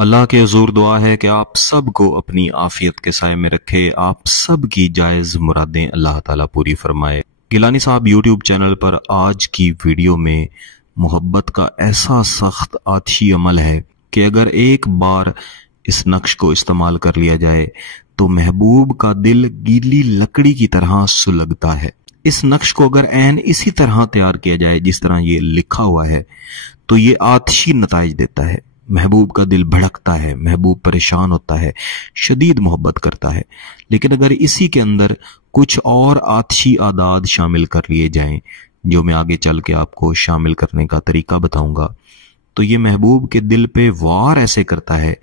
اللہ کے حضور دعا ہے کہ آپ سب کو اپنی عافیت کے سائے میں رکھے، آپ سب کی جائز مرادیں اللہ تعالیٰ پوری فرمائے۔ گیلانی صاحب یوٹیوب چینل پر آج کی ویڈیو میں محبت کا ایسا سخت آتشی عمل ہے کہ اگر ایک بار اس نقش کو استعمال کر لیا جائے تو محبوب کا دل گیلی لکڑی کی طرح سلگتا ہے۔ اس نقش کو اگر عین اسی طرح تیار کیا جائے جس طرح یہ لکھا ہوا ہے تو یہ آتشی نتائج دیتا ہے۔ محبوب کا دل بھڑکتا ہے، محبوب پریشان ہوتا ہے، شدید محبت کرتا ہے۔ لیکن اگر اسی کے اندر کچھ اور آتشی اعداد شامل کر لیے جائیں جو میں آگے چل کے آپ کو شامل کرنے کا طریقہ بتاؤں گا تو یہ محبوب کے دل پہ وار ایسے کرتا ہے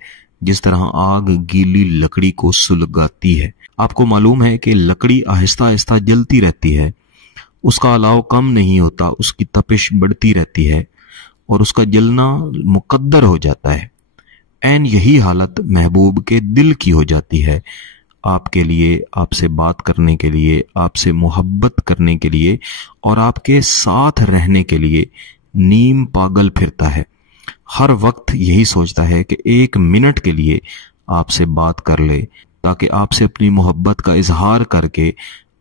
جس طرح آگ گیلی لکڑی کو سلگاتی ہے۔ آپ کو معلوم ہے کہ لکڑی آہستہ آہستہ جلتی رہتی ہے، اس کا الاؤ کم نہیں ہوتا، اس کی تپش بڑھتی رہتی ہے اور اس کا جلنا مقدر ہو جاتا ہے۔ عین یہی حالت محبوب کے دل کی ہو جاتی ہے۔ آپ کے لیے، آپ سے بات کرنے کے لیے، آپ سے محبت کرنے کے لیے اور آپ کے ساتھ رہنے کے لیے نیم پاگل پھرتا ہے۔ ہر وقت یہی سوچتا ہے کہ 1 منٹ کے لیے آپ سے بات کر لے تاکہ آپ سے اپنی محبت کا اظہار کر کے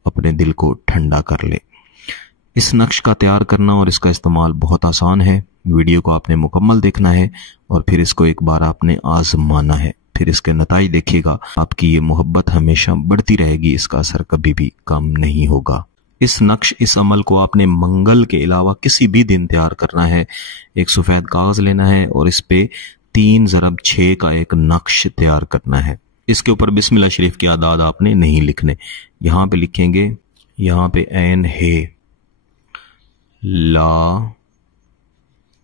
اپنے دل کو ٹھنڈا کر لے۔ اس نقش کا تیار کرنا اور اس کا استعمال بہت آسان ہے۔ ویڈیو کو آپ نے مکمل دیکھنا ہے اور پھر اس کو ایک بار آپ نے آزمانا ہے، پھر اس کے نتائج دیکھیے گا۔ آپ کی یہ محبت ہمیشہ بڑھتی رہے گی، اس کا اثر کبھی بھی کم نہیں ہوگا۔ اس نقش، اس عمل کو آپ نے منگل کے علاوہ کسی بھی دن تیار کرنا ہے۔ ایک سفید کاغذ لینا ہے اور اس پہ 3×6 کا ایک نقش تیار کرنا ہے۔ اس کے اوپر بسم اللہ شریف کے اعداد آپ نے نہیں لکھنے، یہاں پہ لکھیں گے، یہاں پہ عین ہے، لا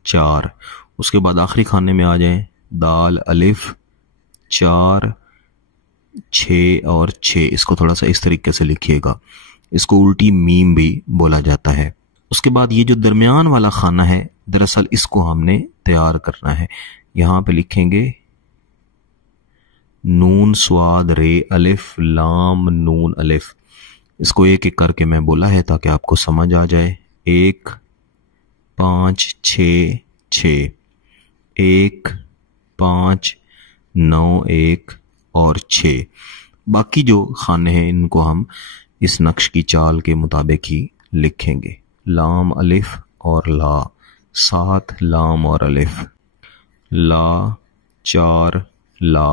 4، اس کے بعد آخری خانے میں آ جائیں، دال الف 4 6 اور 6، اس کو تھوڑا سا اس طریقے سے لکھیے گا، اس کو الٹی میم بھی بولا جاتا ہے۔ اس کے بعد یہ جو درمیان والا خانہ ہے دراصل اس کو ہم نے تیار کرنا ہے۔ یہاں پہ لکھیں گے نون صاد رے الف لام نون الف، اس کو ایک ایک کر کے میں بولا ہے تاکہ آپ کو سمجھ آ جائے۔ 1 5 6 6، 1 5 9 1 اور 6۔ باقی جو خانے ہیں ان کو ہم اس نقش کی چال کے مطابق ہی لکھیں گے۔ لام الف اور لا، 7 لام اور الف، لا 4 لا،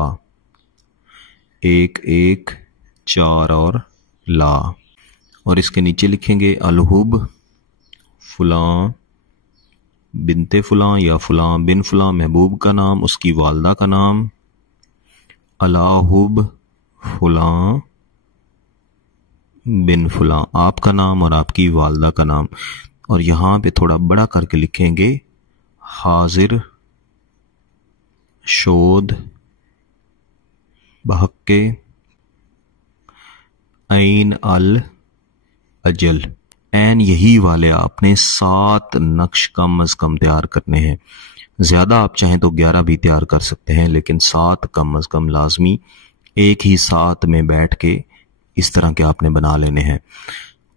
1 1 4 اور لا، اور اس کے نیچے لکھیں گے الحب فلاں بنت فلاں یا فلاں بن فلاں، محبوب کا نام، اس کی والدہ کا نام، الاحب فلاں بن فلاں، آپ کا نام اور آپ کی والدہ کا نام، اور یہاں پہ تھوڑا بڑا کر کے لکھیں گے حاضر شود بحق عین الاجل۔ عین یہی والے آپ نے 7 نقش کم از کم تیار کرنے ہیں۔ زیادہ آپ چاہیں تو 11 بھی تیار کر سکتے ہیں، لیکن 7 کم از کم لازمی ایک ہی ساتھ میں بیٹھ کے اس طرح کے آپ نے بنا لینے ہیں۔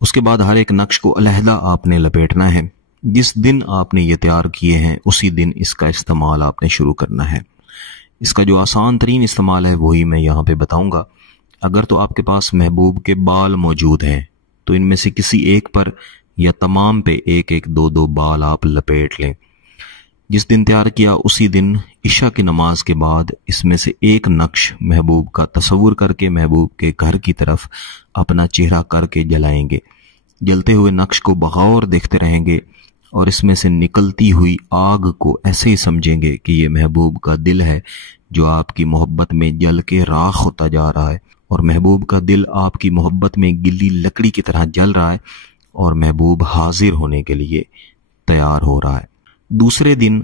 اس کے بعد ہر ایک نقش کو علیحدہ آپ نے لپیٹنا ہے۔ جس دن آپ نے یہ تیار کیے ہیں اسی دن اس کا استعمال آپ نے شروع کرنا ہے۔ اس کا جو آسان ترین استعمال ہے وہی میں یہاں پہ بتاؤں گا۔ اگر تو آپ کے پاس محبوب کے بال موجود ہیں تو ان میں سے کسی ایک پر یا تمام پہ 1 1 2 2 بال آپ لپیٹ لیں۔ جس دن تیار کیا اسی دن عشاء کی نماز کے بعد اس میں سے ایک نقش محبوب کا تصور کر کے محبوب کے گھر کی طرف اپنا چہرہ کر کے جلائیں گے۔ جلتے ہوئے نقش کو بغور دیکھتے رہیں گے اور اس میں سے نکلتی ہوئی آگ کو ایسے ہی سمجھیں گے کہ یہ محبوب کا دل ہے جو آپ کی محبت میں جل کے راکھ ہوتا جا رہا ہے، اور محبوب کا دل آپ کی محبت میں گلی لکڑی کی طرح جل رہا ہے اور محبوب حاضر ہونے کے لیے تیار ہو رہا ہے۔ دوسرے دن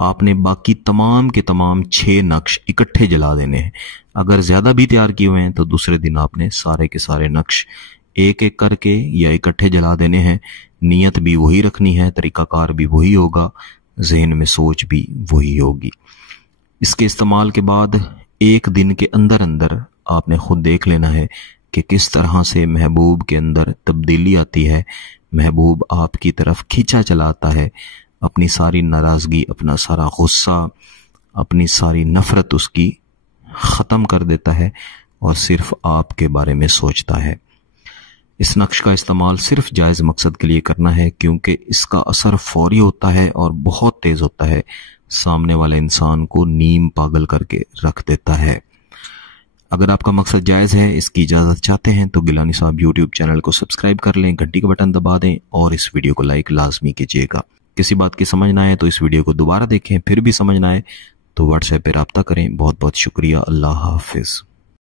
آپ نے باقی تمام کے تمام 6 نقش اکٹھے جلا دینے ہیں۔ اگر زیادہ بھی تیار کیے ہوئے ہیں تو دوسرے دن آپ نے سارے کے سارے نقش ایک ایک کر کے یا اکٹھے جلا دینے ہیں۔ نیت بھی وہی رکھنی ہے، طریقہ کار بھی وہی ہوگا، ذہن میں سوچ بھی وہی ہوگی۔ اس کے استعمال کے بعد 1 دن کے اندر اندر آپ نے خود دیکھ لینا ہے کہ کس طرح سے محبوب کے اندر تبدیلی آتی ہے، محبوب آپ کی طرف کھینچا چلاتا ہے، اپنی ساری ناراضگی، اپنا سارا غصہ، اپنی ساری نفرت اس کی ختم کر دیتا ہے اور صرف آپ کے بارے میں سوچتا ہے۔ اس نقش کا استعمال صرف جائز مقصد کے لیے کرنا ہے، کیونکہ اس کا اثر فوری ہوتا ہے اور بہت تیز ہوتا ہے، سامنے والے انسان کو نیم پاگل کر کے رکھ دیتا ہے۔ اگر آپ کا مقصد جائز ہے، اس کی اجازت چاہتے ہیں تو گیلانی صاحب یوٹیوب چینل کو سبسکرائب کر لیں، گھنٹی کا بٹن دبا دیں اور اس ویڈیو کو لائک لازمی کیجیے گا۔ کسی بات کی سمجھ نہ آئے تو اس ویڈیو کو دوبارہ دیکھیں، پھر بھی سمجھ نہ آئے تو واٹس ایپ پہ رابطہ کریں۔ بہت بہت شکریہ، اللہ حافظ۔